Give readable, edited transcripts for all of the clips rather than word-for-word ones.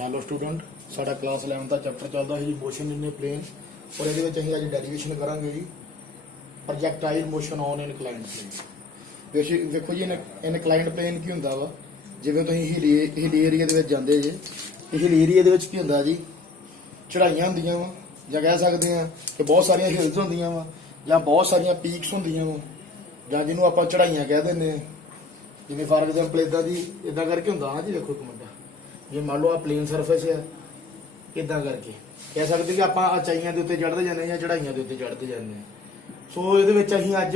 Hello student साडा class 11 का chapter चलता है जी मोशन इन ए प्लेन और ये अज डेरीवेशन करांगे जी प्रोजैक्टाइल मोशन ऑन इनकलाइंड प्लेन। देखो जी इनकलाइंड प्लेन की होंदा वा जिवें तुसीं हिल एरिया दे विच जांदे जे हिल एरिया दे विच की होंदा जी चढ़ाइयां होंदियां वा जां कह सकदे हां कि बहुत सारियां हिल्स होंदियां वा जां बहुत सारियां पीक्स होंदियां वा जां जिन्हों आपां चढ़ाइयां कह दिंदे हां। जिवें फॉर एग्जाम्पल इदां जी इदां करके होंदा हाँ जी देखो एक मिनट जे मान लो आ प्लेन सरफेस है इदा करके कह सकते कि आप उचाइयां के उत्ते चढ़ते जाने या चढ़ाइयां के उत्ते चढ़ते जाने। सो ये अज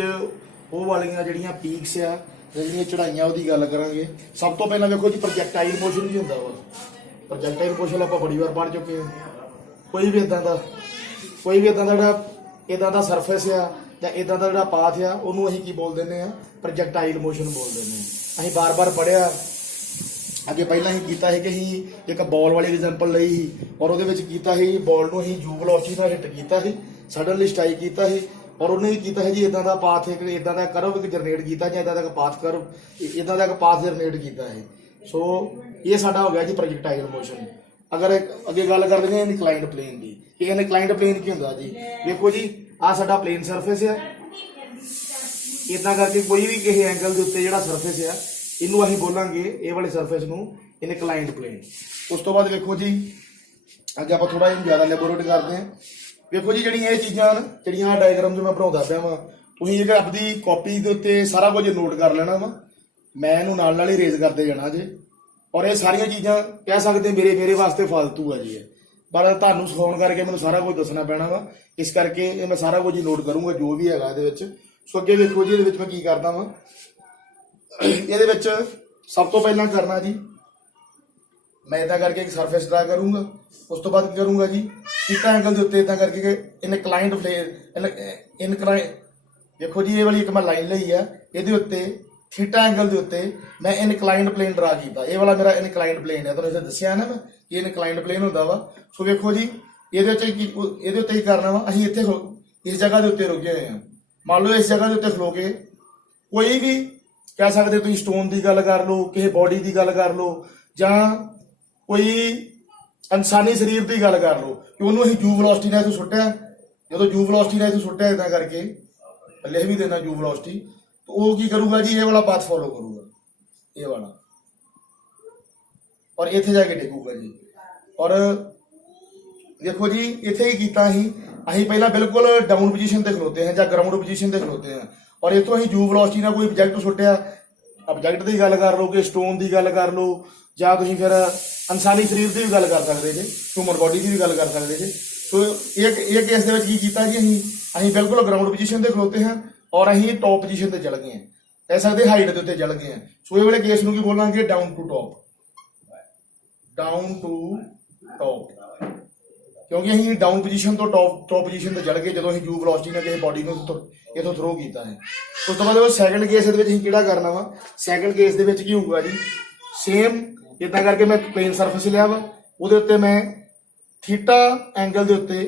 वो वालियां जिहड़ियां पीक्स आ जिहड़ियां चढ़ाइयां उहदी गल करांगे। सब तो पहला देखो जी प्रोजैक्टाइल मोशन भी होंदा वा। प्रोजैक्टाइल मोशन आप बड़ी बार पढ़ चुके हैं। कोई भी इदां दा सरफेस आ या इदां दा जिहड़ा पाथ आ उहनूं असीं की बोल दिंदे आ प्रोजैक्टाइल मोशन बोल दिंदे आ। असीं बार बार पढ़िया अगे पहला ही किया है कि अं एक बॉल वाली एग्जाम्पल लई ही और वो बॉल को अं जू वेलोसिटी नाल हिट किया ही सडनली स्ट्राइक किया ही और उन्हें भी किया है जी इदा का पाथ एक इदा का करव एक जनरेट किया या इदा का पाथ करव इदा का पाथ जनरेट किया है। सो ये साडा हो गया जी प्रोजैक्टाइल मोशन। अगर अगे गल कर लेंगे इनकलाइंड प्लेन की कि इनकलाइंड प्लेन की होंदा जी देखो जी आ साडा प्लेन सरफेस है इदा करके कोई भी किसी एंगल के उत्ते जिहड़ा सरफेस है इनू असीं बोलांगे ये वाले सरफेस नूं इनकलाइंड प्लेन। उस तो बाद देखो जी अगे आप थोड़ा ज्यादा लैबोरेट करते हैं। देखो जी जिहड़ियां ये चीज़ां जिहड़ियां डायग्राम जो मैं बनाउंदा पिया वां तुसीं जेकर अपनी कॉपी के उत्ते सारा कुछ नोट कर लेना वा। मैं इहनूं नाल ही रेज करते जाना जे और ये सारियां चीज़ां कह सकते मेरे वास्ते फालतू है जी पर तुहानूं सिखाउण करके मैनूं सारा कुछ दसना पैना वा। इस करके मैं सारा कुछ ही नोट करूँगा जो भी हैगा इहदे विच। सो अगे देखो जी इहदे विच मैं की करदा वां। ये सब तो पहला करना जी मैं इदा करके एक सरफेस ड्रा करूंगा। उस तो बाद करूंगा जी थीटा एंगल के उत्ते इदा करके इनकलाइंड प्लेन इनकलाइंड देखो जी ये वाली एक मैं लाइन ली है ये उत्ते थीटा एंगल के उत्ते मैं इनकलाइंड प्लेन ड्रा किया। ये वाला मेरा इनकलाइंड प्लेन है तुहानूं दस्सिया ना मैं कि इनकलाइंड प्लेन होंदा वा। सो देखो जी ये उत्ते ही करना वा असीं इत्थे इस जगह के उत्ते रुके हुए हैं। मान लो इस जगह के उत्ते खलो के कोई भी कह सकते तुम स्टोन की गल कर लो किसी बॉडी की गल कर लो जां कोई इंसानी शरीर की गल कर लो कि उन्होंने जू वेलोसिटी ने इथों सुट्टिया जो जू वेलोसिटी ने इथों सुट्टिया इदा करके लिख भी देना जू वेलोसिटी तो वो की करूँगा जी ये वाला पाथ फॉलो करूँगा ये वाला और इत्थे जाके टिकूगा जी। और देखो जी इत्थे ही कीता असीं पहला बिल्कुल डाउन पोजीशन ते खलोते हैं जां ग्राउंड पोजीशन ते खलोते हैं और इतों असीं जू वेलोसिटी नाल कोई ऑब्जेक्ट सुट्टिया ऑब्जेक्ट की गल कर लो कि स्टोन की गल कर लो जां तुसीं फिर इंसानी शरीर की भी गल कर सकते जे ह्यूमन बॉडी की भी गल कर सकते जे। सो ये केस दे विच की कीता जी असीं बिल्कुल ग्राउंड पोजीशन ते खलोते हैं और असीं टॉप पोजीशन ते चढ़ गए हैं कह सकते हाइट के उत्ते चढ़ गए हैं। सो ये वाले केस नूं की बोलांगे डाउन टू टॉप क्योंकि असीं डाउन पोजीशन तो टॉप पोजीशन ते चढ़ गए जो जू वेलोसिटी ने किसी बॉडी नूं इथों थ्रो किया है। उस तो बाद सैकंड केस किहड़ा करना वा सैकंड केस दे विच की होऊगा जी सेम इदा करके मैं प्लेन सरफेस लिया वा उहदे उत्ते मैं थीटा एंगल के उत्ते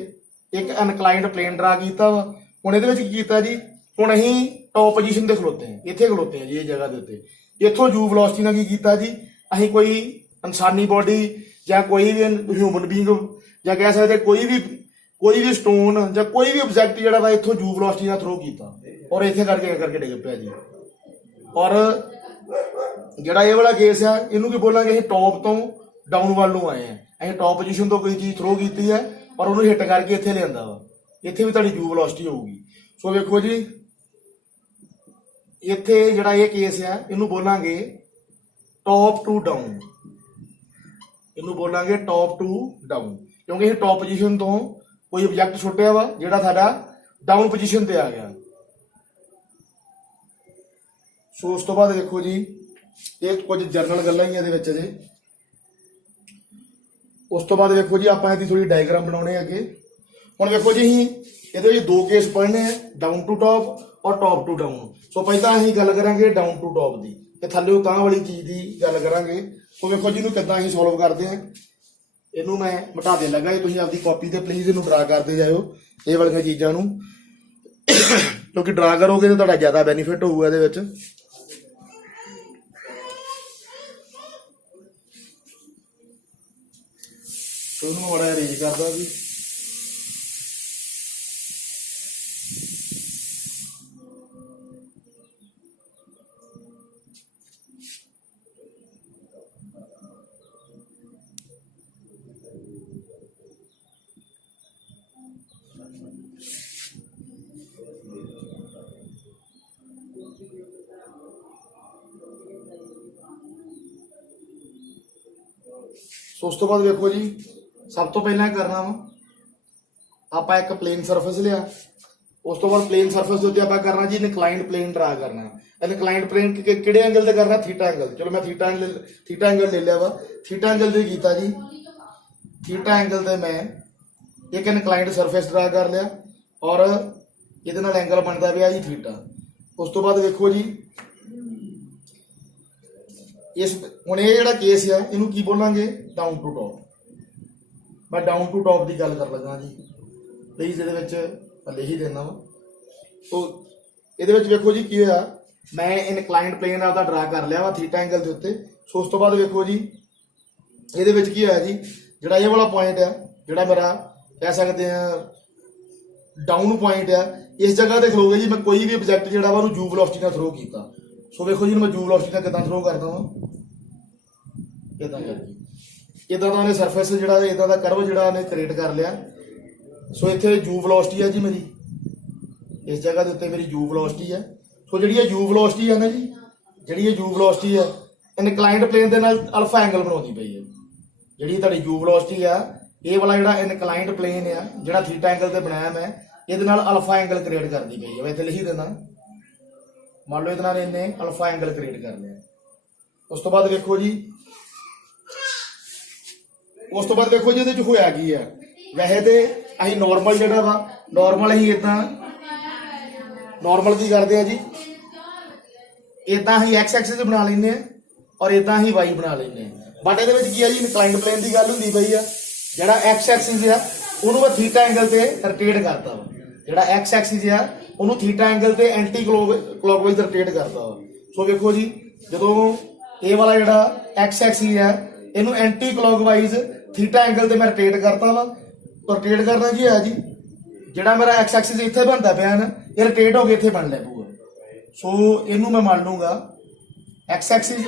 एक इनकलाइंड प्लेन ड्रा किया वा। हुण इहदे विच की कीता जी हुण असीं टॉप पोजीशन ते खलोते हैं इत्थे खलोते हैं जी इस जगह के उत्ते इत्थों जू वेलोसिटी ने की कीता जी असीं कोई इंसानी बॉडी या कोई भी ह्यूमन बीइंग या कह सकते कोई भी स्टोन या कोई भी ऑब्जेक्ट जिहड़ा वा इत्थों जू वेलोसिटी नाल थ्रो किया और इत्थे करके डिग पिया जी। और जिहड़ा ये वाला केस है इनू की बोलांगे असीं टॉप तो डाउन वाल नूं आए हैं असीं टॉप पोजीशन तो कोई चीज़ थ्रो की है और उन्होंने हिट करके इत्थे लिआंदा वा इत्थे भी तुहाडी जू वेलोसिटी होगी। सो देखो जी इत्थे जिहड़ा ये केस है इनू बोलांगे टॉप टू डाउन इनू बोलांगे टॉप टू डाउन क्योंकि असीं टॉप पोजीशन तो कोई ऑब्जेक्ट सुट्टिया वा जिहड़ा साडा डाउन पोजीशन ते आ गया। सो उस तो बाद देखो जी ये कुछ जरनल गल्लां ही इहदे विच जे। उस तो बाद देखो जी आपां इहदी थोड़ी डायग्राम बनाउणे अगे। हुण देखो जी इहदे विच दो केस पढ़ने हैं डाउन टू टॉप और टॉप टू डाउन। सो पहला असीं गल करांगे डाउन टू टॉप दी ते थल्ले तां वाली चीज़ दी गल करांगे। सो देखो जी इहनूं किद्दां असीं सॉल्व करदे हैं इनू मैं मिटा दे लगा तुसीं आपदी कॉपी ते प्लीज़ इनू ड्रा करते जाओ ये वालियां चीज़ां नूं क्योंकि ड्रा करोगे तो तुहाडा ज़्यादा बेनीफिट होऊगा इहदे विच। ਸੋ ਇਹਨੂੰ ਬੜਾ ਅਰੇਂਜ ਕਰਦਾ ਵੀ ਸੋ ਉਸ ਤੋਂ ਬਾਅਦ ਵੇਖੋ ਜੀ, ਸਭ ਤੋਂ ਪਹਿਲਾਂ ਕਰਨਾ ਵਾ ਆਪਾਂ ਇੱਕ ਪਲੇਨ ਸਰਫੇਸ ਲਿਆ। ਉਸ ਤੋਂ ਬਾਅਦ ਪਲੇਨ ਸਰਫੇਸ ਦੇ ਉੱਤੇ ਆਪਾਂ ਕਰਨਾ ਜੀ ਇਨਕਲਾਈਨਡ ਪਲੇਨ ਡਰਾ ਕਰਨਾ। ਇਨਕਲਾਈਨਡ ਪਲੇਨ ਕਿਹੜੇ ਐਂਗਲ ਤੇ ਕਰਨਾ? Theta angle. ਚਲੋ ਮੈਂ ਥੀਟਾ ਐਂਗਲ ਲੈ ਲਿਆ ਵਾ। ਥੀਟਾ ਐਂਗਲ ਤੇ ਕੀਤਾ ਜੀ, ਥੀਟਾ ਐਂਗਲ ਤੇ ਮੈਂ ਇੱਕ ਇਨਕਲਾਈਨਡ ਸਰਫੇਸ ਡਰਾ ਕਰ ਲਿਆ ਔਰ ਇਹਦੇ ਨਾਲ ਐਂਗਲ ਬਣਦਾ ਪਿਆ ਜੀ ਥੀਟਾ। ਉਸ ਤੋਂ ਬਾਅਦ ਵੇਖੋ ਜੀ, ਇਸ ਹੁਣ ਇਹ ਜਿਹੜਾ ਕੇਸ ਆ ਇਹਨੂੰ ਕੀ ਬੋਲਾਂਗੇ? Down to top. ਮੈਂ ਡਾਊਨ ਟੂ ਟੌਪ ਦੀ ਗੱਲ ਕਰ ਲੱਗਾ ਜੀ। ਪਲੀਜ਼ ਇਹਦੇ ਵਿੱਚ ਮੈਂ ਲਿਖ ਹੀ ਦੇਣਾ ਵਾ। ਸੋ ਇਹਦੇ ਵਿੱਚ ਵੇਖੋ ਜੀ ਕੀ ਹੋਇਆ, ਮੈਂ ਇਨਕਲਾਈਨਡ ਪਲੇਨ ਆਪਦਾ ਡਰਾ ਕਰ ਲਿਆ ਵਾ ਥੀਟਾ ਐਂਗਲ ਦੇ ਉੱਤੇ। ਸੋ ਉਸ ਤੋਂ ਬਾਅਦ ਵੇਖੋ ਜੀ ਇਹਦੇ ਵਿੱਚ ਕੀ ਹੋਇਆ ਜੀ, ਜਿਹੜਾ ਇਹ ਵਾਲਾ ਪੁਆਇੰਟ ਆ, ਜਿਹੜਾ ਮੇਰਾ ਕਹਿ ਸਕਦੇ ਆ ਡਾਊਨ ਪੁਆਇੰਟ ਆ, ਇਸ ਜਗ੍ਹਾ ਤੇ ਖਲੋਗੇ ਜੀ ਮੈਂ ਕੋਈ ਵੀ ਆਬਜੈਕਟ ਜਿਹੜਾ ਵਾ ਉਹਨੂੰ ਯੂ ਵੈਲੋਸਿਟੀ ਨਾਲ ਥਰੋ ਕੀਤਾ। ਸੋ ਵੇਖੋ ਜੀ ਮੈਂ ਯੂ ਵੈਲੋਸਿਟੀ ਨਾਲ ਕਿੱਦਾਂ ਥਰੋ ਕਰਦਾ ਵਾਂ, ਇਦਾਂ ਕਰਕੇ। ਇਦਾਂ ਦਾ ਉਹਨੇ ਸਰਫੇਸ ਜਿਹੜਾ ਇਦਾਂ ਦਾ ਕਰਵ ਜਿਹੜਾ ਉਹਨੇ ਕ੍ਰੀਏਟ ਕਰ ਲਿਆ। ਸੋ ਇੱਥੇ ਯੂ ਵੈਲੋਸਿਟੀ ਆ ਜੀ ਮੇਰੀ, ਇਸ ਜਗ੍ਹਾ ਦੇ ਉੱਤੇ ਮੇਰੀ ਯੂ ਵੈਲੋਸਿਟੀ ਆ। ਸੋ ਜਿਹੜੀ ਇਹ ਯੂ ਵੈਲੋਸਿਟੀ ਆ ਨਾ ਜੀ, ਜਿਹੜੀ ਇਹ ਯੂ ਵੈਲੋਸਿਟੀ ਆ ਇਨਕਲਾਈਨਡ ਪਲੇਨ ਦੇ ਨਾਲ ਅਲਫਾ ਐਂਗਲ ਬਣਾਉਂਦੀ ਪਈ ਹੈ। ਜਿਹੜੀ ਤੁਹਾਡੀ ਯੂ ਵੈਲੋਸਿਟੀ ਆ, ਇਹ ਵਾਲਾ ਜਿਹੜਾ ਇਨਕਲਾਈਨਡ ਪਲੇਨ ਆ ਜਿਹੜਾ ਥੀਟਾ ਐਂਗਲ ਤੇ ਬਣਾਇਆ ਮੈਂ, ਇਹਦੇ ਨਾਲ ਅਲਫਾ ਐਂਗਲ ਕ੍ਰੀਏਟ ਕਰਦੀ ਪਈ ਹੈ। ਮੈਂ ਇੱਥੇ ਲਿਖੀ ਦਿੰਦਾ, ਮੰਨ ਲਓ ਇਹਦੇ ਨਾਲ ਇਹਨੇ ਅਲਫਾ ਐਂਗਲ ਕ੍ਰੀਏਟ ਕਰ ਲਿਆ। ਉਸ ਤੋਂ ਬਾਅਦ ਵੇਖੋ ਜੀ, ਇਹਦੇ ਚ ਹੋਇਆ ਕੀ ਆ। ਵੈਸੇ ਤੇ ਅਸੀਂ ਨੋਰਮਲ ਜਿਹੜਾ ਵਾ, ਨੋਰਮਲ ਅਸੀਂ ਇਦਾਂ ਨੋਰਮਲ ਕੀ ਕਰਦੇ ਆ ਜੀ, ਇਦਾਂ ਅਸੀਂ ਐਕਸ ਐਕਸਿਸ ਬਣਾ ਲੈਂਦੇ ਆ ਔਰ ਇਦਾਂ ਅਸੀਂ ਵਾਈ ਬਣਾ ਲੈਂਦੇ ਆ। ਬਟ ਇਹਦੇ ਵਿੱਚ ਕੀ ਆ ਜੀ, ਇਨਕਲਾਈਨਡ ਪਲੇਨ ਦੀ ਗੱਲ ਹੁੰਦੀ ਪਈ ਆ। ਜਿਹੜਾ ਐਕਸ ਐਕਸਿਸ ਆ ਉਹਨੂੰ ਮੈਂ ਥੀਟਾ ਐਂਗਲ ਤੇ ਰੋਟੇਟ ਕਰਤਾ ਵਾ। ਜਿਹੜਾ ਐਕਸ ਐਕਸਿਸ ਆ ਉਹਨੂੰ ਥੀਟਾ ਐਂਗਲ ਤੇ ਐਂਟੀ ਕਲੋਕਵਾਈਜ਼ ਰੋਟੇਟ ਕਰਤਾ ਵਾ। ਸੋ ਵੇਖੋ ਜੀ, ਜਦੋਂ ਇਹ ਵਾਲਾ ਜਿਹੜਾ ਐਕਸ ਐਕਸਿਸ ਆ ਇਹਨੂੰ ਐਂਟੀ ਕਲੋਕਵਾਈਜ਼ ਥੀਟਾ ਐਂਗਲ ਤੇ ਮੈਂ ਰੋਟੇਟ ਕਰਤਾ ਵਾ। ਰੋਟੇਟ ਕਰਨਾ ਕੀ ਆ ਜੀ, ਜਿਹੜਾ ਮੇਰਾ ਐਕਸ ਐਕਸਿਸ ਇੱਥੇ ਬਣਦਾ ਪਿਆ ਨਾ, ਇਹ ਰੋਟੇਟ ਹੋ ਕੇ ਇੱਥੇ ਬਣ ਲੈ ਪੂਗਾ। ਸੋ ਇਹਨੂੰ ਮੈਂ ਮੰਨ ਲੂੰਗਾ ਐਕਸ ਐਕਸਿਸ।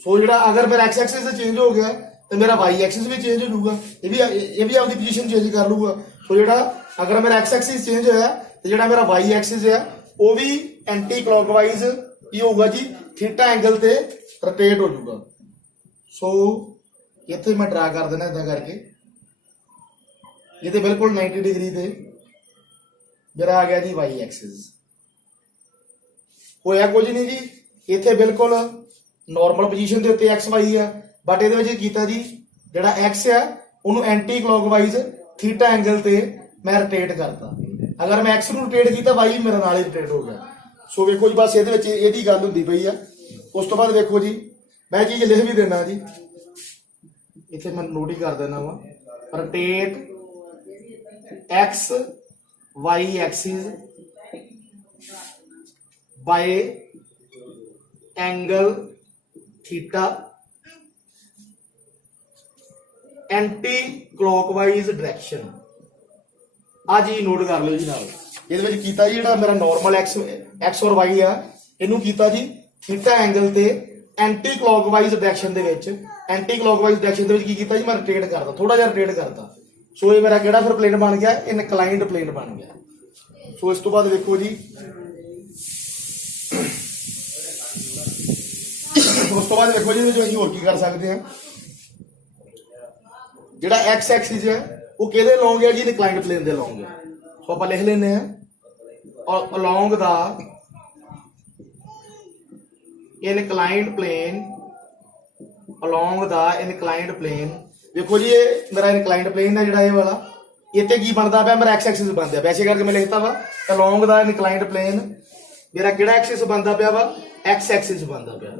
ਸੋ ਜਿਹੜਾ ਅਗਰ ਮੇਰਾ ਐਕਸ ਐਕਸਿਸ ਚੇਂਜ ਹੋ ਗਿਆ ਤੇ ਮੇਰਾ ਵਾਈ ਐਕਸਿਸ ਵੀ ਚੇਂਜ ਹੋ ਜਾਊਗਾ। ਇਹ ਵੀ ਆਪਦੀ ਪੋਜੀਸ਼ਨ ਚੇਂਜ ਕਰ ਲੂਗਾ। ਸੋ ਜਿਹੜਾ ਅਗਰ ਮੇਰਾ ਐਕਸ ਐਕਸਿਸ ਚੇਂਜ ਹੋਇਆ ਤੇ ਜਿਹੜਾ ਮੇਰਾ ਵਾਈ ਐਕਸਿਸ ਆ ਉਹ ਵੀ ਐਂਟੀ ਕਲੋਕਵਾਈਜ਼ ਕੀ ਹੋਊਗਾ ਜੀ, ਥੀਟਾ ਐਂਗਲ ਤੇ ਰੋਟੇਟ ਹੋ ਜਾਊਗਾ। ਸੋ ਇੱਥੇ ਮੈਂ ਡਰਾ ਕਰ ਦੇਣਾ ਇਦਾਂ ਕਰਕੇ, ਇਹਦੇ ਬਿਲਕੁਲ 90 ਡਿਗਰੀ ਤੇ ਮੇਰਾ ਆ ਗਿਆ ਜੀ ਵਾਈ ਐਕਸਿਸ। ਹੋਇਆ ਕੁਝ ਨਹੀਂ ਜੀ, ਇੱਥੇ ਬਿਲਕੁਲ ਨਾਰਮਲ ਪੋਜੀਸ਼ਨ ਦੇ ਉੱਤੇ ਐਕਸ ਵਾਈ ਆ। ਬਟ ਇਹਦੇ ਵਿੱਚ ਕੀਤਾ ਜੀ, ਜਿਹੜਾ ਐਕਸ ਆ ਉਹਨੂੰ ਐਂਟੀ ਕਲੋਕਵਾਈਜ਼ ਥੀਟਾ ਐਂਗਲ ਤੇ ਮੈਂ ਰੋਟੇਟ ਕਰਤਾ। ਅਗਰ ਮੈਂ ਐਕਸ ਨੂੰ ਰੋਟੇਟ ਕੀਤਾ, ਵਾਈ ਮੇਰੇ ਨਾਲ ਹੀ ਰੋਟੇਟ ਹੋ ਗਿਆ। ਸੋ ਵੇਖੋ ਜੀ, ਬਸ ਇਹਦੇ ਵਿੱਚ ਇਹਦੀ ਗੱਲ ਹੁੰਦੀ ਪਈ ਆ। ਉਸ ਤੋਂ ਬਾਅਦ ਵੇਖੋ ਜੀ, ਮੈਂ ਚੀਜ਼ ਲਿਖ ਵੀ ਦੇਣਾ ਜੀ, ਇੱਥੇ ਮੈਂ ਨੋਟ ਹੀ ਕਰ ਦੇਣਾ ਵਾ, rotate x y axis by angle theta anti clockwise direction. ਆ ਜੀ ਨੋਟ ਕਰ ਲਿਓ ਜੀ ਨਾਲ। ਇਹਦੇ ਵਿੱਚ ਕੀਤਾ ਜੀ, ਜਿਹੜਾ ਮੇਰਾ ਨਾਰਮਲ ਐਕਸ ਔਰ ਵਾਈ ਆ, ਇਹਨੂੰ ਕੀਤਾ ਜੀ ਥੀਟਾ ਐਂਗਲ ਤੇ ਐਂਟੀ ਕਲੋਕਵਾਈਜ਼ ਡਾਇਰੈਕਸ਼ਨ ਦੇ ਵਿੱਚ। ਐਂਟੀ ਕਲੋਕਵਾਈਜ਼ ਡਾਇਰੈਕਸ਼ਨ ਦੇ ਵਿੱਚ ਕੀ ਕੀਤਾ ਜੀ, ਮੈਂ ਰੋਟੇਟ ਕਰਦਾ, ਥੋੜਾ ਜਿਹਾ ਰੋਟੇਟ ਕਰਦਾ। ਸੋ ਇਹ ਮੇਰਾ ਕਿਹੜਾ ਫਿਰ ਪਲੇਨ ਬਣ ਗਿਆ, ਇਨਕਲਾਈਨਡ ਪਲੇਨ ਬਣ ਗਿਆ। ਸੋ ਇਸ ਤੋਂ ਬਾਅਦ ਵੇਖੋ ਜੀ, ਉਸ ਤੋਂ ਬਾਅਦ ਵੇਖੋ ਜੀ ਜੋ ਅਸੀਂ ਹੋਰ ਕੀ ਕਰ ਸਕਦੇ ਹਾਂ। ਜਿਹੜਾ ਐਕਸ ਐਕਸਿਸ ਹੈ ਉਹ ਕਿਹਦੇ ਲੌਂਗ ਹੈ ਜੀ, ਇਨਕਲਾਈਨਡ ਪਲੇਨ ਦੇ ਲੌਂਗ ਹੈ। ਸੋ ਆਪਾਂ ਲਿਖ ਲੈਂਦੇ ਹਾਂ, ਔਰ ਅਲੋਂਗ ਦਾ ਇਨਕਲਾਈਨਡ ਪਲੇਨ, ਅਲੋਂਗ ਦਾ ਇਨਕਲਾਈਨਡ ਪਲੇਨ। ਵੇਖੋ ਜੀ, ਇਹ ਮੇਰਾ ਇਨਕਲਾਈਨਡ ਪਲੇਨ ਹੈ ਜਿਹੜਾ ਇਹ ਵਾਲਾ, ਇੱਥੇ ਕੀ ਬਣਦਾ ਪਿਆ, ਮੇਰਾ ਐਕਸ ਐਕਸਿਸ ਬਣਦਾ ਪਿਆ। ਵੈਸੇ ਕਰਕੇ ਮੈਂ ਲਿਖਤਾ ਵਾ ਅਲੋਂਗ ਦਾ ਇਨਕਲਾਈਨਡ ਪਲੇਨ, ਮੇਰਾ ਕਿਹੜਾ ਐਕਸਿਸ ਬਣਦਾ ਪਿਆ ਵਾ, ਐਕਸ ਐਕਸਿਸ ਬਣਦਾ ਪਿਆ।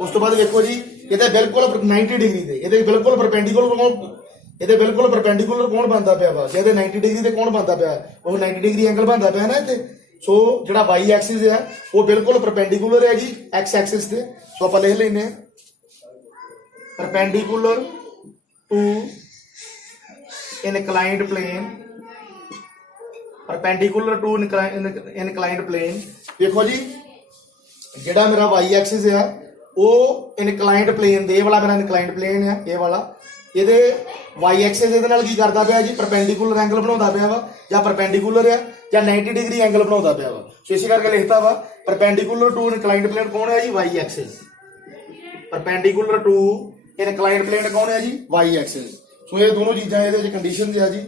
ਉਸ ਤੋਂ ਬਾਅਦ ਵੇਖੋ ਜੀ, ਇਹਦੇ ਬਿਲਕੁਲ 90 ਡਿਗਰੀ ਤੇ, ਇਹਦੇ ਬਿਲਕੁਲ ਪਰਪੈਂਡੀਕੂਲਰ ਕੌਣ ਬਣਦਾ ਪਿਆ ਵਾ, ਜਿਹਦੇ 90 ਡਿਗਰੀ ਤੇ ਕੌਣ ਬਣਦਾ ਪਿਆ, ਉਹ 90 ਡਿਗਰੀ ਐਂਗਲ ਬਣਦਾ ਪਿਆ ਨਾ ਇੱਥੇ। ਸੋ ਜਿਹੜਾ ਵਾਈ ਐਕਸਿਸ ਆ ਉਹ ਬਿਲਕੁਲ ਪਰਪੈਂਡੀਕੂਲਰ ਹੈ ਜੀ ਐਕਸ ਐਕਸਿਸ ਤੇ। ਸੋ ਆਪਾਂ ਲਿਖ ਲੈਂਦੇ ਹਾਂ perpendicular to inclined plane perpendicular to inclined plane। देखो जी ਜਿਹੜਾ ਮੇਰਾ y एक्सिस है ਉਹ ਇਨਕਲਾਈਨਡ ਪਲੇਨ ਦੇ, ਇਹ ਵਾਲਾ ਮੇਰਾ ਇਨਕਲਾਈਨਡ ਪਲੇਨ ਹੈ ਇਹ ਵਾਲਾ, ਇਹਦੇ y ਐਕਸਿਸ ਇਹਦੇ ਨਾਲ ਕੀ ਕਰਦਾ ਪਿਆ ਜੀ, ਪਰਪੈਂਡੀਕੂਲਰ ਐਂਗਲ ਬਣਾਉਂਦਾ ਪਿਆ ਵਾ, ਜਾਂ ਪਰਪੈਂਡੀਕੂਲਰ ਆ ਜਾਂ 90 ਡਿਗਰੀ ਐਂਗਲ ਬਣਾਉਂਦਾ ਪਿਆ ਵਾ। ਸੋ ਇਸੇ ਕਰਕੇ ਲਿਖਤਾ ਵਾ ਪਰਪੈਂਡੀਕੂਲਰ ਟੂ ਇਨਕਲਾਈਨਡ ਪਲੇਨ ਕੌਣ ਹੈ ਜੀ, y axis. Perpendicular to inclined plane ਕੌਣ ਹੈ ਜੀ, y ਐਕਸਿਸ। ਸੋ ਇਹ ਦੋਨੋਂ ਚੀਜ਼ਾਂ ਇਹਦੇ ਵਿੱਚ ਕੰਡੀਸ਼ਨਸ ਆ ਜੀ।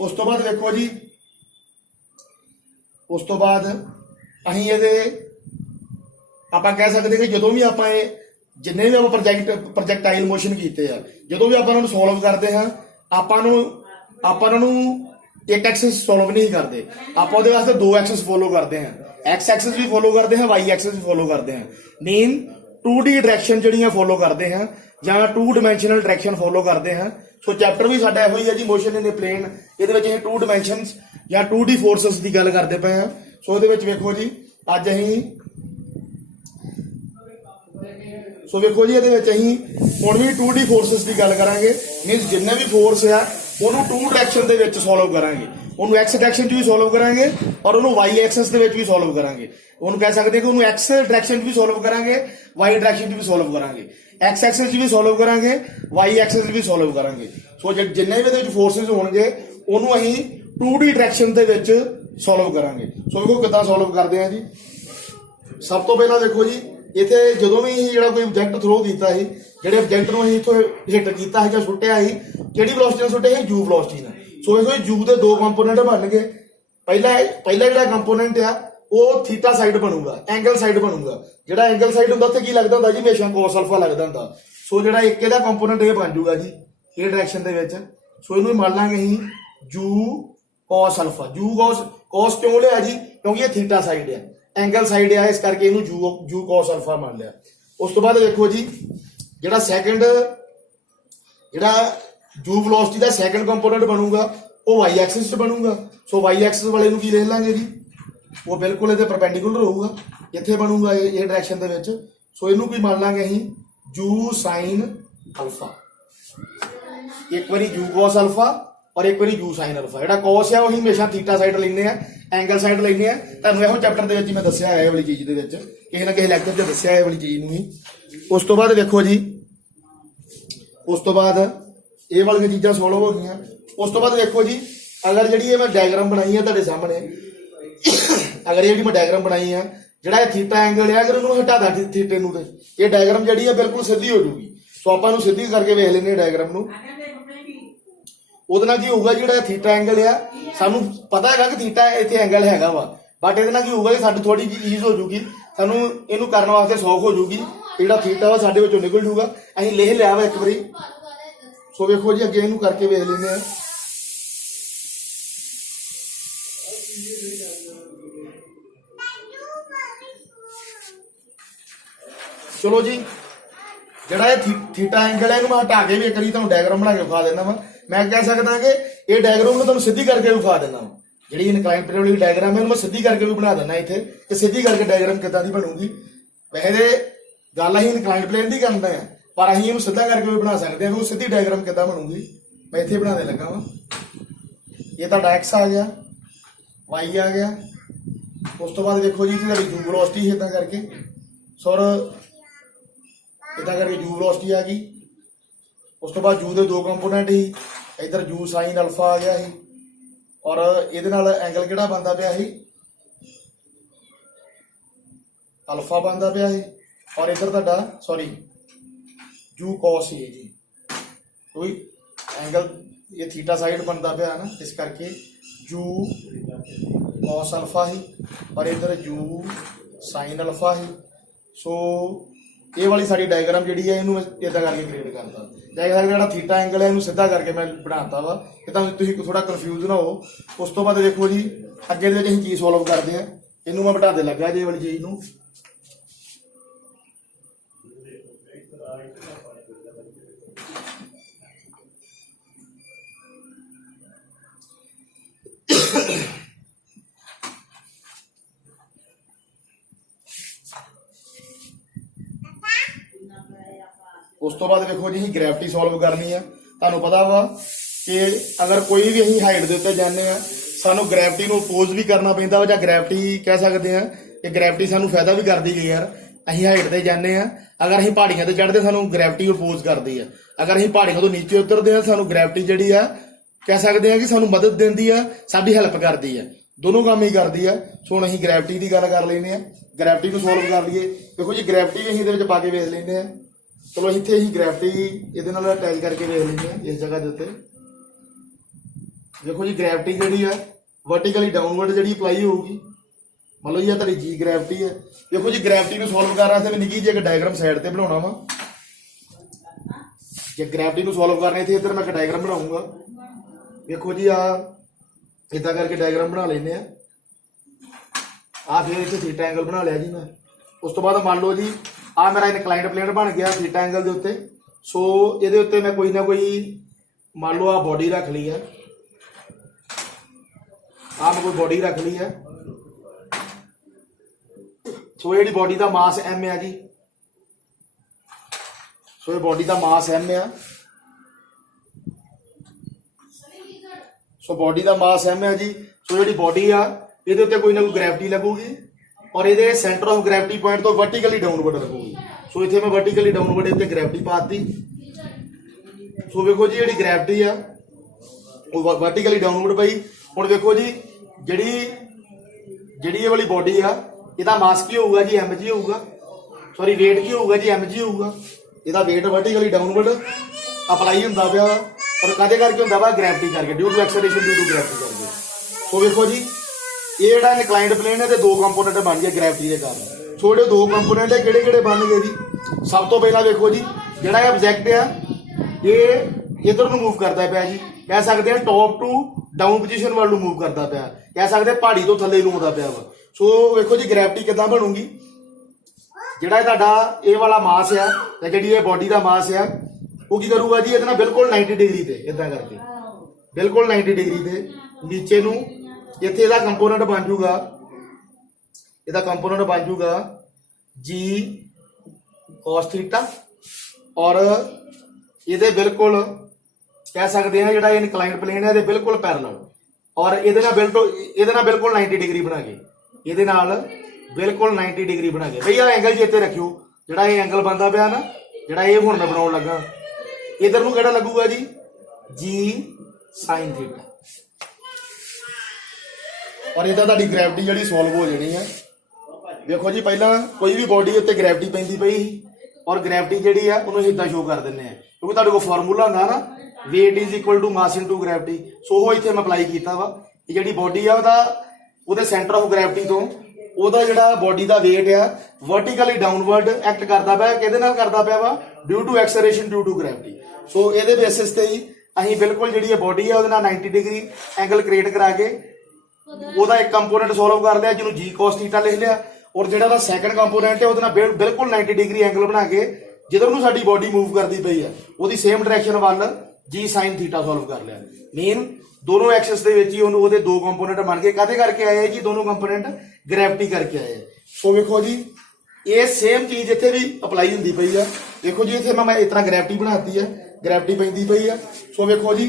ਉਸ ਤੋਂ ਬਾਅਦ ਵੇਖੋ ਜੀ, ਉਸ ਤੋਂ ਬਾਅਦ ਅਸੀਂ ਇਹਦੇ ਆਪਾਂ ਕਹਿ ਸਕਦੇ ਕਿ ਜਦੋਂ ਵੀ ਆਪਾਂ ਇਹ ਜਿੰਨੇ ਵੀ ਆਪਾਂ ਪ੍ਰੋਜੈਕਟਾਈਲ ਮੋਸ਼ਨ ਕੀਤੇ ਆ, ਜਦੋਂ ਵੀ ਆਪਾਂ ਉਹਨਾਂ ਨੂੰ ਸੋਲਵ ਕਰਦੇ ਹਾਂ, ਆਪਾਂ ਨੂੰ ਇੱਕ ਐਕਸਿਸ ਸੋਲਵ ਨਹੀਂ ਕਰਦੇ, ਆਪਾਂ ਉਹਦੇ ਵਾਸਤੇ ਦੋ ਐਕਸਿਸ ਫੋਲੋ ਕਰਦੇ ਹਾਂ, ਐਕਸ ਐਕਸਿਸ ਵੀ ਫੋਲੋ ਕਰਦੇ ਹਾਂ, ਵਾਈ ਐਕਸਿਸ ਵੀ ਫੋਲੋ ਕਰਦੇ ਹਾਂ। ਮੇਨ 2D ਡਾਇਰੈਕਸ਼ਨ ਜਿਹੜੀਆਂ ਫੋਲੋ ਕਰਦੇ ਹਾਂ ਜਾਂ 2 ਡਾਇਮੈਂਸ਼ਨਲ ਡਾਇਰੈਕਸ਼ਨ ਫੋਲੋ ਕਰਦੇ ਹਾਂ। ਸੋ ਚੈਪਟਰ ਵੀ ਸਾਡਾ ਇਹੋ ਹੀ ਹੈ ਜੀ, ਮੋਸ਼ਨ ਇਨ ਏ ਪਲੇਨ। ਇਹਦੇ ਵਿੱਚ ਅਸੀਂ 2 ਡਾਇਮੈਂਸ਼ਨਸ ਜਾਂ 2D ਫੋਰਸਸ ਦੀ ਗੱਲ ਕਰਦੇ ਪਏ ਹਾਂ। ਸੋ ਇਹਦੇ ਵਿੱਚ ਵੇਖੋ ਜੀ, ਅੱਜ ਅਸੀਂ ਸੋ ਵੇਖੋ ਜੀ ਇਹਦੇ ਵਿੱਚ ਅਸੀਂ ਹੁਣ ਵੀ 2D ਫੋਰਸਸ ਦੀ ਗੱਲ ਕਰਾਂਗੇ। ਮੀਨਸ ਜਿੰਨੇ ਵੀ ਫੋਰਸ ਆ ਉਹਨੂੰ 2 ਡਾਇਰੈਕਸ਼ਨ ਦੇ ਵਿੱਚ ਸੋਲਵ ਕਰਾਂਗੇ, ਉਹਨੂੰ ਐਕਸ ਡਾਇਰੈਕਸ਼ਨ 'ਚ ਵੀ ਸੋਲਵ ਕਰਾਂਗੇ ਔਰ ਉਹਨੂੰ ਵਾਈ ਐਕਸਿਸ ਦੇ ਵਿੱਚ ਵੀ ਸੋਲਵ ਕਰਾਂਗੇ। ਉਹਨੂੰ ਕਹਿ ਸਕਦੇ ਕਿ ਉਹਨੂੰ ਐਕਸ ਡਾਇਰੈਕਸ਼ਨ 'ਚ ਵੀ ਸੋਲਵ ਕਰਾਂਗੇ, ਵਾਈ ਡਾਇਰੈਕਸ਼ਨ 'ਚ ਵੀ ਸੋਲਵ ਕਰਾਂਗੇ, ਐਕਸ ਐਕਸਿਸ 'ਚ ਵੀ ਸੋਲਵ ਕਰਾਂਗੇ, ਵਾਈ ਐਕਸਿਸ 'ਚ ਵੀ ਸੋਲਵ ਕਰਾਂਗੇ। ਸੋ ਜਿੰਨੇ ਵੀ ਇਹਦੇ ਵਿੱਚ ਫੋਰਸਿਸ ਹੋਣਗੇ ਉਹਨੂੰ ਅਸੀਂ 2D ਡਾਇਰੈਕਸ਼ਨ ਦੇ ਵਿੱਚ ਸੋਲਵ ਕਰਾਂਗੇ। ਸੋ ਵੇਖੋ ਕਿੱਦਾਂ ਸੋਲਵ ਕਰਦੇ ਆ ਜੀ। ਸਭ ਤੋਂ ਪਹਿਲਾਂ ਦੇਖੋ ਜੀ, ਇੱਥੇ ਜਦੋਂ ਵੀ ਜਿਹੜਾ ਕੋਈ ਆਬਜੈਕਟ ਥਰੋ ਕੀਤਾ ਸੀ, ਜਿਹੜੇ ਆਬਜੈਕਟ ਨੂੰ ਅਸੀਂ ਇੱਥੋਂ ਹਿੱਟ ਕੀਤਾ ਸੀ ਜਾਂ ਸੁੱਟਿਆ ਸੀ, ਕਿਹੜੀ ਵੈਲੋਸਿਟੀ ਨਾਲ ਸੁੱਟਿਆ ਸੀ, ਯੂ ਵੈਲੋਸਿਟੀ ਨਾਲ। ਸੋ ਵੇਖੋ ਯੂ ਦੇ ਦੋ ਕੰਪੋਨੈਂਟ ਬਣ ਗਏ। ਪਹਿਲਾ ਜਿਹੜਾ ਕੰਪੋਨੈਂਟ ਆ ਉਹ ਥੀਟਾ ਸਾਈਡ ਬਣੂਗਾ, ਐਂਗਲ ਸਾਈਡ ਬਣੂਗਾ। ਜਿਹੜਾ ਐਂਗਲ ਸਾਈਡ ਹੁੰਦਾ ਉੱਥੇ ਕੀ ਲੱਗਦਾ ਹੁੰਦਾ ਜੀ, ਹਮੇਸ਼ਾ ਕੋਸ ਅਲਫਾ ਲੱਗਦਾ ਹੁੰਦਾ। ਸੋ ਜਿਹੜਾ ਇੱਕ ਇਹਦਾ ਕੰਪੋਨੈਂਟ ਇਹ ਬਣ ਜੂਗਾ ਜੀ ਇਹ ਡਾਇਰੈਕਸ਼ਨ ਦੇ ਵਿੱਚ। ਸੋ ਇਹਨੂੰ ਮੰਨ ਲਾਂਗੇ ਅਸੀਂ ਯੂ ਕੋਸ ਅਲਫਾ। ਯੂ ਕੋਸ ਕਿਉਂ ਲਿਆ ਜੀ, ਕਿਉਂਕਿ ਇਹ ਥੀਟਾ ਸਾਈਡ ਆ, ਐਂਗਲ ਸਾਈਡ ਆ, ਇਸ ਕਰਕੇ ਇਹਨੂੰ ਯੂ ਕੋਸ ਅਲਫਾ ਮੰਨ ਲਿਆ। ਉਸ ਤੋਂ ਬਾਅਦ ਵੇਖੋ ਜੀ, ਜਿਹੜਾ ਸੈਕੰਡ ਜਿਹੜਾ you velocity the second component ਬਣੂਗਾ ਉਹ ਵਾਈ ਐਕਸਿਸ 'ਚ ਬਣੂਗਾ। ਸੋ ਵਾਈ ਐਕਸਿਸ ਵਾਲੇ ਨੂੰ ਕੀ ਲਿਖ ਲਾਂਗੇ ਜੀ, ਉਹ ਬਿਲਕੁਲ ਇਹਦੇ ਪਰਪੈਂਡੀਕੂਲਰ ਹੋਊਗਾ, ਇੱਥੇ ਬਣੂਗਾ ਇਹ ਡਾਇਰੈਕਸ਼ਨ ਦੇ ਵਿੱਚ। ਸੋ ਇਹਨੂੰ ਕੀ ਮੰਨ ਲਾਂਗੇ ਅਸੀਂ, ਯੂ ਸਾਈਨ ਅਲਫਾ। ਇੱਕ ਵਾਰੀ ਯੂ ਕੋਸ ਅਲਫਾ ਔਰ ਇੱਕ ਵਾਰੀ ਯੂ ਸਾਈਨ ਅਲਫਾ। ਜਿਹੜਾ ਕੋਸ ਆ ਉਹ ਹਮੇਸ਼ਾ ਥੀਟਾ ਸਾਈਡ ਲੈਂਦੇ ਆ, ਐਂਗਲ ਸਾਈਡ ਲੈਂਦੇ ਆ। ਤੁਹਾਨੂੰ ਇਹੋ ਚੈਪਟਰ ਦੇ ਵਿੱਚ ਮੈਂ ਦੱਸਿਆ ਹੈ, ਇਹ ਵਾਲੀ ਚੀਜ਼ ਦੇ ਵਿੱਚ ਕਿਸੇ ਨਾ ਕਿਸੇ ਲੈਕਚਰ 'ਚ ਦੱਸਿਆ ਇਹ ਵਾਲੀ ਚੀਜ਼ ਨੂੰ ਹੀ। ਉਸ ਤੋਂ ਬਾਅਦ ਵੇਖੋ ਜੀ, ਉਸ ਤੋਂ ਬਾਅਦ ਇਹ ਵਾਲੀਆਂ ਚੀਜ਼ਾਂ ਸੋਲਵ ਹੋ ਗਈਆਂ। ਉਸ ਤੋਂ ਬਾਅਦ ਵੇਖੋ ਜੀ, ਅਗਰ ਜਿਹੜੀ ਇਹ ਮੈਂ ਡਾਇਗਰਾਮ ਬਣਾਈ ਹੈ ਤੁਹਾਡੇ ਸਾਹਮਣੇ, ਅਗਰ ਜਿਹੜੀ ਮੈਂ ਡਾਇਗਰਾਮ ਬਣਾਈ ਹੈ, ਜਿਹੜਾ ਇਹ ਥੀਟਾ ਐਂਗਲ ਹੈ, ਅਗਰ ਉਹਨੂੰ ਹਟਾ ਦਾਂ ਥੀਟੇ ਨੂੰ, ਤੇ ਇਹ ਡਾਇਗਰਾਮ ਜਿਹੜੀ ਹੈ ਬਿਲਕੁਲ ਸਿੱਧੀ ਹੋ ਜੂਗੀ। ਸੋ ਆਪਾਂ ਨੂੰ ਸਿੱਧੀ ਕਰਕੇ ਵੇਖ ਲੈਂਦੇ ਡਾਇਗਰਾਮ ਨੂੰ। ਉਹਦੇ ਨਾਲ ਕੀ ਹੋਊਗਾ, ਜਿਹੜਾ ਥੀਟਾ ਐਂਗਲ ਆ, ਸਾਨੂੰ ਪਤਾ ਹੈਗਾ ਕਿ ਥੀਟਾ ਇੱਥੇ ਐਂਗਲ ਹੈਗਾ ਵਾ, ਬਟ ਇਹਦੇ ਨਾਲ ਕੀ ਹੋਊਗਾ, ਸਾਡੀ ਥੋੜੀ ਜਿਹੀ ਈਜ਼ ਹੋ ਜੂਗੀ, ਸਾਨੂੰ ਇਹਨੂੰ ਕਰਨ ਵਾਸਤੇ ਸੌਖ ਹੋ ਜੂਗੀ। ਜਿਹੜਾ ਥੀਟਾ ਵਾ ਸਾਡੇ ਵਿੱਚੋਂ ਨਿਕਲ ਜੂਗਾ। ਅਸੀਂ ਲਿਖ ਲਿਆ ਵਾ ਇੱਕ ਵਾਰੀ। ਸੋ ਵੇਖੋ ਜੀ, ਅੱਗੇ ਇਹਨੂੰ ਕਰਕੇ ਵੇਖ ਲੈਂਦੇ ਆ। ਚਲੋ ਜੀ, ਜਿਹੜਾ ਇਹ ਥੀਟਾ ਐਂਗਲ ਹੈ ਇਹਨੂੰ ਮੈਂ ਹਟਾ ਕੇ ਵੀ ਇੱਕ ਵਾਰੀ ਤੁਹਾਨੂੰ ਡਾਇਗਰਾਮ ਬਣਾ ਕੇ ਵਿਖਾ ਦਿੰਦਾ ਵਾ। ਮੈਂ ਕਹਿ ਸਕਦਾ ਕਿ ਇਹ ਡਾਇਗਰਾਮ ਨੂੰ ਤੁਹਾਨੂੰ ਸਿੱਧੀ ਕਰਕੇ ਵਿਖਾ ਦਿੰਦਾ ਵਾ। ਜਿਹੜੀ ਇਨਕਲਾਈਨ ਪਲੇਨ ਵਾਲੀ ਡਾਇਗਰਾਮ ਹੈ ਉਹਨੂੰ ਮੈਂ ਸਿੱਧੀ ਕਰਕੇ ਵੀ ਬਣਾ ਦਿੰਦਾ ਇੱਥੇ, ਤੇ ਸਿੱਧੀ ਕਰਕੇ ਡਾਇਗਰਾਮ ਕਿੱਦਾਂ ਦੀ ਬਣੂਗੀ। ਵੈਸੇ ਗੱਲ ਅਸੀਂ ਇਨਕਲਾਈਨ ਪਲੇਨ ਦੀ ਕਰਦੇ ਆ, ਪਰ ਅਸੀਂ ਇਹਨੂੰ ਸਿੱਧਾ ਕਰਕੇ ਵੀ ਬਣਾ ਸਕਦੇ ਹਾਂ। ਉਹ ਸਿੱਧੀ ਡਾਇਗਰਾਮ ਕਿੱਦਾਂ ਬਣੂਗੀ ਮੈਂ ਇੱਥੇ ਬਣਾਉਣ ਲੱਗਾ ਵਾ। ਇਹ ਤੁਹਾਡਾ ਐਕਸ ਆ ਗਿਆ, ਵਾਈ ਆ ਗਿਆ। ਉਸ ਤੋਂ ਬਾਅਦ ਵੇਖੋ ਜੀ, ਤੁਹਾਡੀ ਯੂ ਵੈਲੋਸਿਟੀ ਇਦਾਂ ਕਰਕੇ, ਸੌਰ ਇਦਾਂ ਕਰਕੇ ਯੂ ਵੈਲੋਸਿਟੀ ਆ ਗਈ। ਉਸ ਤੋਂ ਬਾਅਦ ਯੂ ਦੇ ਦੋ ਕੰਪੋਨੈਂਟ ਸੀ, ਇੱਧਰ ਯੂ ਸਾਈਨ ਅਲਫਾ ਆ ਗਿਆ ਸੀ, ਔਰ ਇਹਦੇ ਨਾਲ ਐਂਗਲ ਕਿਹੜਾ ਬਣਦਾ ਪਿਆ ਸੀ, ਅਲਫਾ ਬਣਦਾ ਪਿਆ ਸੀ। ਔਰ ਇੱਧਰ ਤੁਹਾਡਾ ਸੌਰੀ ਯੂ ਕੋਸ ਸੀ ਜੀ, ਕੋਈ ਐਂਗਲ ਇਹ ਥੀਟਾ ਸਾਈਡ ਬਣਦਾ ਪਿਆ ਨਾ, ਇਸ ਕਰਕੇ ਯੂ ਕੋਸ ਅਲਫਾ ਸੀ, ਪਰ ਇੱਧਰ ਯੂ ਸਾਈਨ ਅਲਫਾ ਸੀ। ਸੋ ਇਹ ਵਾਲੀ ਸਾਡੀ ਡਾਇਗਰਾਮ ਜਿਹੜੀ ਹੈ ਇਹਨੂੰ ਇਦਾਂ ਕਰਕੇ ਕ੍ਰੀਏਟ ਕਰਤਾ। ਡਾਇਗਰਾਮ ਜਿਹੜਾ ਥੀਟਾ ਐਂਗਲ ਹੈ ਇਹਨੂੰ ਸਿੱਧਾ ਕਰਕੇ ਮੈਂ ਬਣਾਤਾ ਵਾ, ਕਿ ਤਾਂ ਤੁਸੀਂ ਥੋੜਾ ਕਨਫਿਊਜ਼ ਨਾ ਹੋ। ਉਸ ਤੋਂ ਬਾਅਦ ਦੇਖੋ ਜੀ, ਅੱਗੇ ਦੇ ਵਿੱਚ ਅਸੀਂ ਕੀ ਸੋਲਵ ਕਰਦੇ ਆ। ਇਹਨੂੰ ਮੈਂ ਬਿਠਾ ਦੇ ਲੱਗਾ ਜੇ ਵਾਲੀ ਚੀਜ਼ ਨੂੰ। ਉਸ ਤੋਂ ਬਾਅਦ ਵੇਖੋ ਜੀ, ਅਸੀਂ ਗ੍ਰੈਵਿਟੀ ਸੋਲਵ ਕਰਨੀ ਆ। ਤੁਹਾਨੂੰ ਪਤਾ ਵਾ कि अगर कोई भी अं हाइट के उत्ते जाने सानू ग्रैविटी को अपोज भी करना पैंदा वा, जां ग्रैविटी कह सकते हैं कि ग्रैविटी सानू फायदा भी करती गई यार। अं हाइट से जाने अगर अं पहाड़ियों से चढ़ते सानू ग्रैविटी अपोज करती है, अगर अं पहाड़ियों तो नीचे उतरते हैं सानू ग्रैविटी जी है कह सकते हैं कि सानू मदद देती है, साडी हैल्प करती है, दोनों काम ही करती है। सो हुण असीं ग्रैविटी की गल कर लेने, ग्रैविटी को सॉल्व कर लीए। देखो जी ग्रैविटी भी असीं पा के वेख लेंगे। चलो इत्थे असीं ग्रैविटी इहदे नाल अटैच करके वेख लेंगे इस जगह के उत्ते। देखो जी ग्रैविटी जिहड़ी है वर्टिकली डाउनवर्ड जिहड़ी अप्लाई होगी, मान लो जी तुहाडी जी ग्रैविटी है। देखो जी ग्रैविटी को सॉल्व कर रहा मैं निक्की जी एक डायग्राम साइड पर बनाना वा। जे ग्रैविटी को सॉल्व करने थे इधर मैं एक डायग्राम बनाऊंगा। देखो जी इदा करके डायग्राम बना लेने फिर इतने थीटा एंगल बना लिया जी मैं। उस तो बाद मान लो जी मेरा इनक्लाइंड प्लेन बन गया थीटा एंगल के उत्ते। सो ये उत्ते मैं कोई ना कोई मान लो बॉडी रख ली है, मैं कोई बॉडी रख ली है। सो ये बॉडी का मास एम है जी। सो ये बॉडी का मास एम है। सो बॉडी का मास एम है जी। सो जी बॉडी ये कोई ना कोई ग्रैविटी लगूगी और ये सेंटर ऑफ ग्रैविटी पॉइंट तो वर्टिकली डाउनवर्ड लगूगी। सो इतने मैं वर्टिकली डाउनवर्ड इतने ग्रैविटी पाती। सो देखो जी जी ग्रैविटी है वो वर्टिकली डाउनवर्ड पई। हुण देखो जी जी ये वाली बॉडी इसका मास की होगा जी एम जी होगा, सॉरी वेट की होगा जी एम जी होगा। इसका वेट वर्टिकली डाउनवर्ड अप्लाई होंदा पिया और कदे करके होंदा वा ग्रैविटी करके, due to acceleration due to gravity करके। सो देखो जी ये जिहड़ा इनक्लाइंड प्लेन है तो दो कंपोनेंट बन गए ग्रैविटी के कारण। छोटे दो कंपोनेंट है किहड़े बन गए जी। सब तो पहला देखो जी जिहड़ा ऑब्जेक्ट है ये इधर नूं मूव करता पाया जी, कह सकते हैं टॉप टू डाउन पोजीशन वाल मूव करता पाया, कह सकते हैं पहाड़ी तो थले नूं आउंदा पिया वा। सो देखो जी ग्रैविटी किदां बनूगी, जिहड़ा तुहाडा ये वाला मास है ते जिहड़ी ये बॉडी का मास है वो की करूगा जी इहदे नाल बिल्कुल 90 डिग्री ते इदां करके बिल्कुल 90 डिग्री ते नीचे नूं इत्थे इहदा कंपोनेंट बन जूगा, इहदा कंपोनेंट बन जूगा जी cos थीटा और ये बिल्कुल कह सकते हैं जिहड़ा इनक्लाइंड प्लेन है बिल्कुल पैरेलल और ये बिल्कुल 90 डिग्री बना के ये बिल्कुल 90 डिग्री बना के भई एंगल चेते रखियो जिहड़ा ये एंगल बनता पाया ना, जिहड़ा ये हुण मैं बनाउण लगा इधर नूं किहड़ा लगूगा जी जी sin थीटा और इदा तुहाडी ग्रैविटी जिहड़ी सॉल्व हो जानी है। देखो जी पहला कोई भी बॉडी उत्ते ग्रैविटी पैंदी पई और ग्रैविटी जिहड़ी है उहनूं इदां शो कर दिंदे हैं क्योंकि तुहाडे कोल फार्मूला हुंदा ना weight is equal to mass into gravity. So वो इत्थे मैं अप्लाई कीता वा कि जिहड़ी बॉडी आ उहदे सेंटर ऑफ ग्रैविटी तो ਉਹਦਾ ਜਿਹੜਾ ਬੋਡੀ ਦਾ weight ਆ वर्टिकली डाउनवर्ड एक्ट करता पाया ਕਿਹਦੇ ਨਾਲ ਕਰਦਾ ਪਿਆ ਵਾ due to acceleration due to gravity. So ਇਹਦੇ बेसिस ਤੇ ਹੀ ਅਸੀਂ ਬਿਲਕੁਲ ਜਿਹੜੀ ਬੋਡੀ ਆ ਉਹਦੇ ਨਾਲ 90 डिग्री एंगल क्रिएट करा के ਉਹਦਾ ਇੱਕ ਕੰਪੋਨੈਂਟ ਸੋਲਵ ਕਰ ਲਿਆ ਜਿਹਨੂੰ जी cos थीटा ਲਿਖ ਲਿਆ ਔਰ ਜਿਹੜਾ ਦਾ ਸੈਕੰਡ ਕੰਪੋਨੈਂਟ ਹੈ ਉਹਦੇ ਨਾਲ ਬਿਲਕੁਲ 90 डिग्री एंगल ਬਣਾ ਕੇ ਜਿੱਧਰ ਨੂੰ ਸਾਡੀ ਬੋਡੀ ਮੂਵ ਕਰਦੀ ਪਈ ਆ ਉਹਦੀ ਸੇਮ ਡਾਇਰੈਕਸ਼ਨ ਵੱਲ जी sin थीटा ਸੋਲਵ ਕਰ ਲਿਆ। ਮੇਨ दोनों एक्सिस ਦੇ ਵਿੱਚ ਹੀ ਉਹਨੂੰ ਉਹਦੇ ਦੋ ਕੰਪੋਨੈਂਟ ਬਣ ਕੇ ਕਾਦੇ ਕਰਕੇ ਆਏ ਜੀ दोनों ਕੰਪੋਨੈਂਟ ग्रैविटी करके आए। सो देखो जी ये सेम चीज इतने भी अप्लाई होंगी पई है। देखो जी इतने मैं इतना ग्रैविटी बनाती है ग्रैविटी पैंदी पई है। सो देखो जी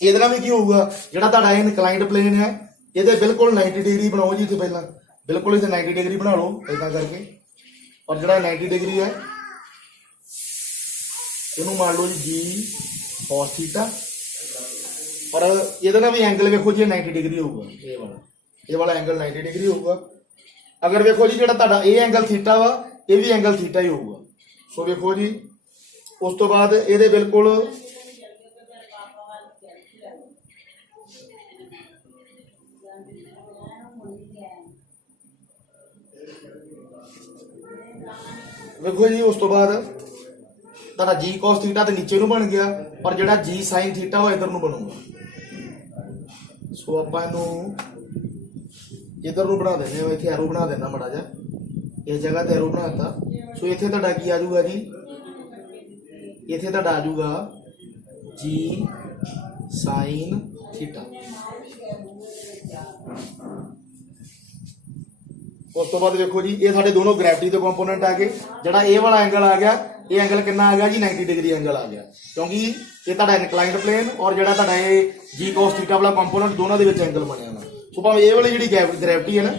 ये भी की होगा जिहड़ा तुहाडा इनक्लाइंड प्लेन है ये बिल्कुल 90 डिग्री बनाओ जी। इतने पहला बिल्कुल इतने 90 डिग्री बना लो इदा करके और जिहड़ा 90 डिग्री है इनू मान लो जी cos थीटा और ये भी एंगल देखो जी 90 डिग्री होगा ये वाला एंगल 90 डिग्री होगा। अगर देखो जी जो ये एंगल थीटा वा ये भी एंगल थीटा ही होगा। सो देखो जी उस तो बाद ये बिल्कुल देखो जी उस तो बाद तारा जी cos थीटा तो नीचे नूं बन गया और जिहड़ा जी sin थीटा वो इधर नूं बनूगा। सो आपां इहनूं इधर नूं बना देने इत्थे एरो बना देना माड़ा जा इस जगह ते एरो बनाता। सो इत्थे तुहाडा की आ जाऊगा जी इत्थे तुहाडा आ जाऊगा जी sin थीटा। ਉਸ ਤੋਂ ਬਾਅਦ ਵੇਖੋ ਜੀ ਇਹ ਸਾਡੇ ਦੋਨੋਂ ਗ੍ਰੈਵਿਟੀ ਦੇ ਕੰਪੋਨੈਂਟ ਆ ਗਏ। ਜਿਹੜਾ ਇਹ ਵਾਲਾ ਐਂਗਲ ਆ ਗਿਆ, ਇਹ ਐਂਗਲ ਕਿੰਨਾ ਆ ਗਿਆ ਜੀ 90 ਡਿਗਰੀ ਐਂਗਲ ਆ ਗਿਆ, ਕਿਉਂਕਿ ਇਹ ਤੁਹਾਡਾ ਇਨਕਲਾਈਨਡ ਪਲੇਨ ਔਰ ਜਿਹੜਾ ਤੁਹਾਡਾ ਇਹ ਜੀ cos ਥੀਟਾ ਵਾਲਾ ਕੰਪੋਨੈਂਟ ਦੋਨਾਂ ਦੇ ਵਿੱਚ ਐਂਗਲ ਬਣਿਆ ਨਾ। ਸੋ ਭਾਵੇਂ ਇਹ ਵਾਲੀ ਜਿਹੜੀ ਗ੍ਰੈਵਿਟੀ ਹੈ ਨਾ,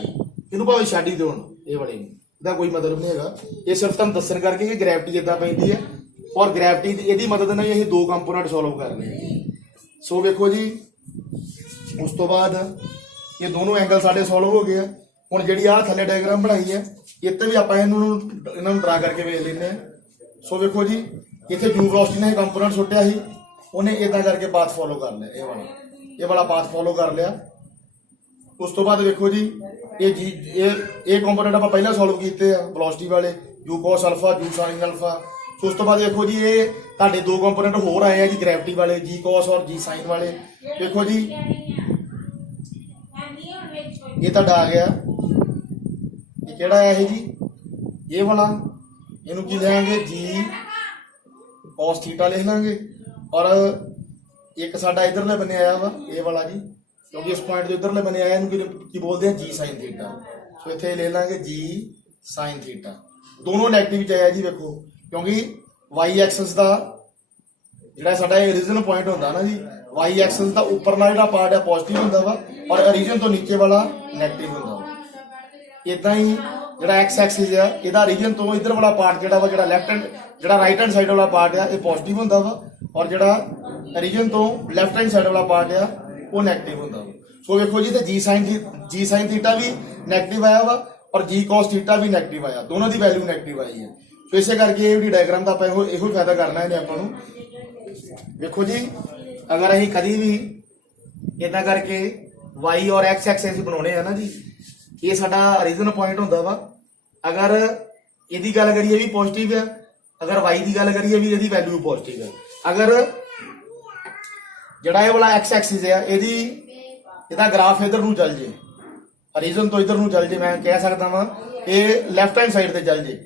ਇਹਨੂੰ ਭਾਵੇਂ ਛੱਡ ਹੀ ਦਿਓ, ਇਹ ਵਾਲੇ ਨੂੰ, ਇਹਦਾ ਕੋਈ ਮਤਲਬ ਨਹੀਂ ਹੈਗਾ। ਇਹ ਸਿਰਫ ਤੁਹਾਨੂੰ ਦੱਸਣ ਕਰਕੇ ਕਿ ਗ੍ਰੈਵਿਟੀ ਇਦਾਂ ਪੈਂਦੀ ਹੈ ਔਰ ਗ੍ਰੈਵਿਟੀ ਦੀ ਇਹਦੀ ਮਦਦ ਨਾਲ ਹੀ ਅਸੀਂ ਦੋ ਕੰਪੋਨੈਂਟ ਸੋਲਵ ਕਰਨੇ ਆ। ਸੋ ਵੇਖੋ ਜੀ ਉਸ ਤੋਂ ਬਾਅਦ ਇਹ ਦੋਨੋਂ ਐਂਗਲ ਸਾਡੇ ਸੋਲਵ ਹੋ ਗਏ ਆ। ਹੁਣ ਜਿਹੜੀ ਆਹ ਥੱਲੇ ਡਾਇਗਰਾਮ ਬਣਾਈ ਹੈ ਇੱਥੇ ਵੀ ਆਪਾਂ ਇਹਨਾਂ ਨੂੰ ਡਰਾ ਕਰਕੇ ਵੇਖ ਲੈਂਦੇ ਆ। ਸੋ ਵੇਖੋ ਜੀ ਇੱਥੇ ਜੂ ਵੈਲੋਸਿਟੀ ਨੇ ਕੰਪੋਨੈਂਟ ਸੁੱਟਿਆ ਸੀ, ਉਹਨੇ ਇਦਾਂ ਕਰਕੇ ਪਾਥ ਫੋਲੋ ਕਰ ਲਿਆ, ਇਹ ਵਾਲਾ ਪਾਥ ਫੋਲੋ ਕਰ ਲਿਆ। ਉਸ ਤੋਂ ਬਾਅਦ ਵੇਖੋ ਜੀ ਇਹ ਕੰਪੋਨੈਂਟ ਆਪਾਂ ਪਹਿਲਾਂ ਸੋਲਵ ਕੀਤੇ ਆ ਵੈਲੋਸਿਟੀ ਵਾਲੇ, ਜੂ cos ਅਲਫਾ ਜੂ sin ਅਲਫਾ। ਸੋ ਉਸ ਤੋਂ ਬਾਅਦ ਵੇਖੋ ਜੀ ਇਹ ਤੁਹਾਡੇ ਦੋ ਕੰਪੋਨੈਂਟ ਹੋਰ ਆਏ ਆ ਜੀ ਗ੍ਰੈਵਿਟੀ ਵਾਲੇ, ਜੀ cos ਔਰ ਜੀ sin ਵਾਲੇ। ਵੇਖੋ ਜੀ ਇਹ ਤੁਹਾਡਾ ਆ ਗਿਆ, ਇਹ ਕਿਹੜਾ ਹੈ ਇਹ ਜੀ, ਇਹ ਵਾਲਾ, ਇਹਨੂੰ ਕੀ ਲਿਖਾਂਗੇ ਜੀ cos ਥੀਟਾ ਲਿਖ ਲਾਂਗੇ। ਔਰ ਇੱਕ ਸਾਡਾ ਇਧਰਲੇ ਬੰਨੇ ਆਇਆ ਵਾ ਇਹ ਵਾਲਾ ਜੀ, ਕਿਉਂਕਿ ਇਸ ਪੁਆਇੰਟ ਦੇ ਇਧਰਲੇ ਬੰਨੇ ਆਇਆ, ਇਹਨੂੰ ਕੀ ਬੋਲਦੇ ਆ ਜੀ sin ਥੀਟਾ। ਸੋ ਇੱਥੇ ਲੈ ਲਾਂਗੇ ਜੀ sin ਥੀਟਾ। ਦੋਨੋਂ ਨੈਗੇਟਿਵ ਚ ਆਇਆ ਜੀ ਵੇਖੋ, ਕਿਉਂਕਿ y ਐਕਸਿਸ ਦਾ ਜਿਹੜਾ ਸਾਡਾ ਇਹ ਓਰੀਜਨ ਪੁਆਇੰਟ ਹੁੰਦਾ ਨਾ ਜੀ, y ਐਕਸਿਸ ਦਾ ਉੱਪਰਲਾ ਜਿਹੜਾ ਪਾਰਟ ਹੈ ਪੋਜ਼ਿਟਿਵ ਹੁੰਦਾ ਵਾ ਔਰ ਓਰੀਜਨ ਤੋਂ ਨੀਚੇ ਵਾਲਾ ਨੈਗੇਟਿਵ ਹੁੰਦਾ ਵਾ। ਇਦਾਂ ਹੀ ਜਿਹੜਾ x ਐਕਸਿਸ ਆ ਇਹਦਾ ਓਰੀਜਨ ਤੋਂ ਇਧਰ ਵਾਲਾ ਪਾਰਟ ਜਿਹੜਾ ਵਾ, ਜਿਹੜਾ ਲੈਫਟ ਹੈਂਡ ਜਿਹੜਾ ਰਾਈਟ ਹੈਂਡ ਸਾਈਡ ਵਾਲਾ ਪਾਰਟ ਆ ਇਹ ਪੋਜ਼ਿਟਿਵ ਹੁੰਦਾ ਵਾ ਔਰ ਜਿਹੜਾ ਓਰੀਜਨ ਤੋਂ ਲੈਫਟ ਹੈਂਡ ਸਾਈਡ ਵਾਲਾ ਪਾਰਟ ਆ ਉਹ ਨੈਗੇਟਿਵ ਹੁੰਦਾ ਵਾ। ਸੋ ਵੇਖੋ ਜੀ ਤੇ ਜੀ sin ਥੀਟਾ ਵੀ ਨੈਗੇਟਿਵ ਆਇਆ ਵਾ ਔਰ ਜੀ cos ਥੀਟਾ ਵੀ ਨੈਗੇਟਿਵ ਆਇਆ, ਦੋਨਾਂ ਦੀ ਵੈਲਿਊ ਨੈਗੇਟਿਵ ਆਈ ਹੈ। ਸੋ ਇਸੇ ਕਰਕੇ ਇਹ ਜਿਹੜੀ ਡਾਇਗਰਾਮ ਦਾ ਆਪਾਂ ਇਹੋ ਹੀ ਫਾਇਦਾ ਕਰਨਾ ਇਹਨੇ ਆਪਾਂ ਨੂੰ। ਵੇਖੋ ਜੀ ਅਗਰ ਅਸੀਂ ਕਦੀ ਵੀ ਇਦਾਂ ਕਰਕੇ y ਔਰ x ਐਕਸਿਸ ਬਣਾਉਣੇ ਆ ਨਾ ਜੀ, ਇਹ ਸਾਡਾ ਓਰੀਜਨ ਪੁਆਇੰਟ ਹੁੰਦਾ ਵਾ। ਅਗਰ ਇਹਦੀ ਗੱਲ ਕਰੀਏ ਵੀ ਪੋਜ਼ਿਟਿਵ ਆ, ਅਗਰ y ਦੀ ਗੱਲ ਕਰੀਏ ਵੀ ਇਹਦੀ ਵੈਲਿਊ ਪੋਜ਼ਿਟਿਵ ਆ। ਅਗਰ ਜਿਹੜਾ ਇਹ ਵਾਲਾ x ਐਕਸਿਸ ਆ ਇਹਦਾ ਗ੍ਰਾਫ ਇਧਰ ਨੂੰ ਚੱਲ ਜੇ, ਓਰੀਜਨ ਤੋਂ ਇਧਰ ਨੂੰ ਚੱਲ ਜੇ, ਮੈਂ ਕਹਿ ਸਕਦਾ ਵਾਂ ਇਹ ਲੈਫਟ ਹੈਂਡ ਸਾਈਡ ਤੇ ਚੱਲ ਜੇ,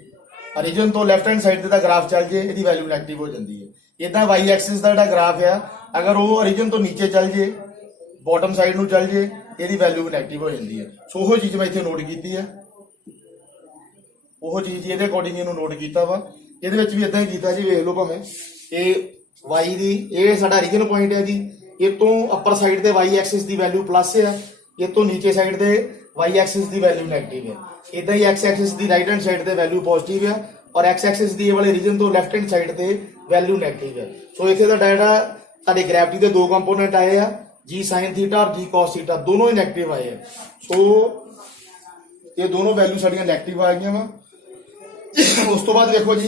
ਓਰੀਜਨ ਤੋਂ ਲੈਫਟ ਹੈਂਡ ਸਾਈਡ ਤੇ ਦਾ ਗ੍ਰਾਫ ਚੱਲ ਜੇ, ਇਹਦੀ ਵੈਲਿਊ ਨੈਗੇਟਿਵ ਹੋ ਜਾਂਦੀ ਹੈ। ਇਦਾਂ y ਐਕਸਿਸ ਦਾ ਜਿਹੜਾ ਗ੍ਰਾਫ ਆ ਅਗਰ ਉਹ ਓਰੀਜਨ ਤੋਂ ਨੀਚੇ ਚੱਲ ਜੇ, ਬਾਟਮ ਸਾਈਡ ਨੂੰ ਚੱਲ ਜੇ, ਇਹਦੀ ਵੈਲਿਊ ਨੈਗੇਟਿਵ ਹੋ ਜਾਂਦੀ ਹੈ। ਸੋ ਉਹ ਚੀਜ਼ ਮੈਂ ਇੱਥੇ ਨੋਟ ਕੀਤੀ ਹੈ, ਉਹ ਚੀਜ਼ ਇਹਦੇ ਅਕੋਰਡਿੰਗ ਇਹਨੂੰ ਨੋਟ ਕੀਤਾ ਵਾ। ਇਹਦੇ ਵਿੱਚ ਵੀ ਇਦਾਂ ਹੀ ਕੀਤਾ ਜੀ, ਵੇਖ ਲਓ ਭਾਵੇਂ ਇਹ y ਦੀ ਇਹ ਸਾਡਾ ਓਰੀਜਨ ਪੁਆਇੰਟ ਹੈ ਜੀ, ਇਹ ਤੋਂ ਅਪਰ ਸਾਈਡ ਤੇ y ਐਕਸਿਸ ਦੀ ਵੈਲਿਊ ਪਲੱਸ ਹੈ, ਇਹ ਤੋਂ ਨੀਚੇ ਸਾਈਡ ਤੇ y ਐਕਸਿਸ ਦੀ ਵੈਲਿਊ ਨੈਗੇਟਿਵ ਹੈ। ਇਦਾਂ ਹੀ x ਐਕਸਿਸ ਦੀ ਰਾਈਟ ਹੈਂਡ ਸਾਈਡ ਤੇ ਵੈਲਿਊ ਪੋਜ਼ਿਟਿਵ ਹੈ ਔਰ x ਐਕਸਿਸ ਦੀ ਇਹ ਵਾਲੇ ਰੀਜਨ ਤੋਂ ਲੈਫਟ ਹੈਂਡ ਸਾਈਡ ਤੇ ਵੈਲਿਊ ਨੈਗੇਟਿਵ ਹੈ। ਸੋ ਇੱਥੇ ਦਾ ਡਾਟਾ ਤੁਹਾਡੇ ਗ੍ਰੈਵਿਟੀ ਦੇ ਦੋ ਕੰਪੋਨੈਂਟ ਆਏ ਆ, ਜੀ sin ਥੀਟਾ ਔਰ ਜੀ cos ਥੀਟਾ, ਦੋਨੋਂ ਹੀ ਨੈਗੇਟਿਵ ਆਏ ਆ। ਸੋ ਇਹ ਦੋਨੋਂ ਵੈਲਿਊ ਸਾਡੀਆਂ ਨੈਗੇਟਿਵ ਆ ਗਈਆਂ ਵਾ। ਉਸ ਤੋਂ ਬਾਅਦ ਵੇਖੋ ਜੀ